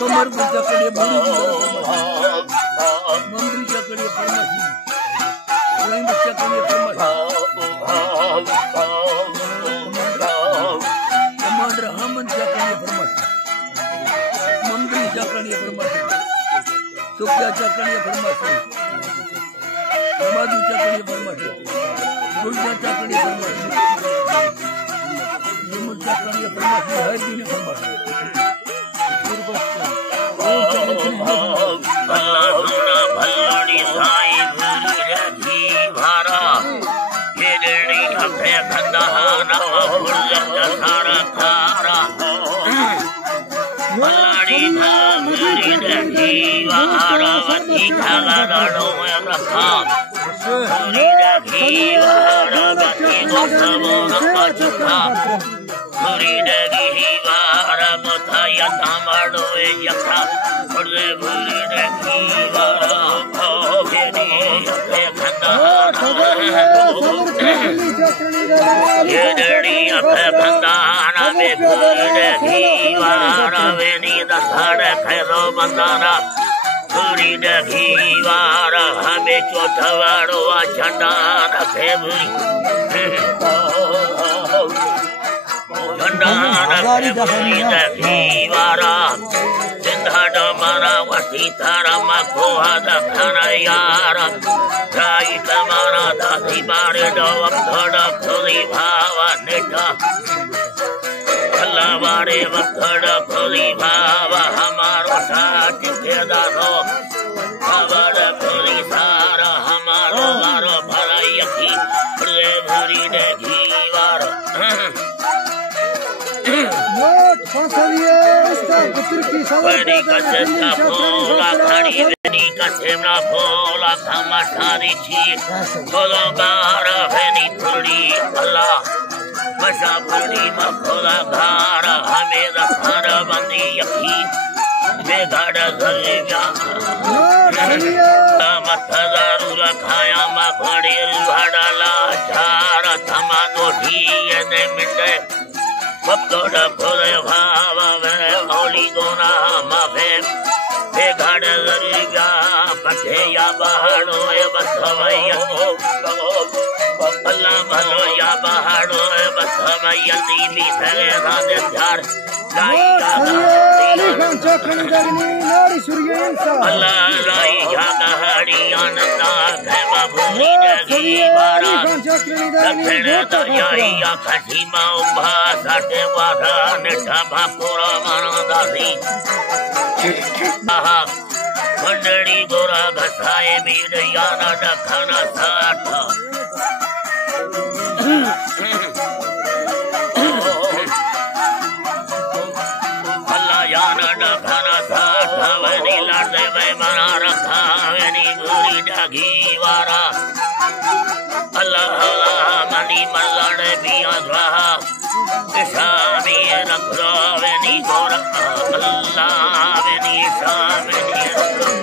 कमर बुझा कड़िए बड़ी मंत्री चकड़िए परमाशी वहीं बच्चा कड़िए परमाशी कमांडर हमन चकड़िए परमाशी मंत्री चकड़िए परमाशी सुखिया चकड़िए परमाशी नमाजू चकड़िए परमाशी गुलजा चकड़िए परमाशी निमुल चकड़िए परमाशी हर दिन परमाशी भल्लड़ी साई भूरी रखी भारा हिरणी अभे खंडहाना भुल्लत सारा खारा भल्लड़ी भूरी रखी भारा वती खागा राडो में रखा भूरी रखी भारा वती गोसबो रखा चुका भूरी रखी भारा मुथाया तामाडो यखा भूरी रखी भारा हिरणी अभे खंडहाना में भूरी रखी भारा वेनी दसाड़े खैरो बंदाना भूरी रखी भारा हमें चौथवाड़ो झंडा रखे भूरी झंडा रखे भूरी रखी भारा सिंधा मारा वसी थारा मखोहा दखना यारा राई कमारा दासी बारे डोब थोड़ा खुली भावा नेटा अल्लाह बारे वखड़ा खुली भावा हमारो साथ केदारो हमारा खुली सारा हमारो वारो भरा यकी भरे भरी देखी वारो वेनी कसेमना फोला खड़ी वेनी कसेमना फोला खमा ठारी छी खोलो गारा वेनी फुड़ी अल्लाह मशा फुड़ी मखोला गारा हमें दसारा बंदी यकी बेगाड़ा गलिया मथदारू रखाया मखड़ी रुहाड़ा ला चारा थमा दोठी ने मिटे पपकोड़ा फुले भावा वे होली गोना माफे बेगाड़ा गलिया पठे या बहाड़ो ए बसवैया अल्लाह भलो या बहाड़ो ए बसवैया दीवी सरे राधे ध्यार अल्लाह लाई जागहड़ी आनंदा खेमा भूरी रखी बारा दक्षिण दयाइया खटी माउभा साटे वाधा निठा भापुरा माना दासी आहा मंडड़ी गोरा घसाए मीड याना डखना साठा याना डखना साठा वनी लाडे वे मना रखा वनी भूरी डागी वारा अल्लाह अल्लाह मनी मल्लाड़े बिया रहा शामी रखो वनी गोरा अल्लाह वनी शामी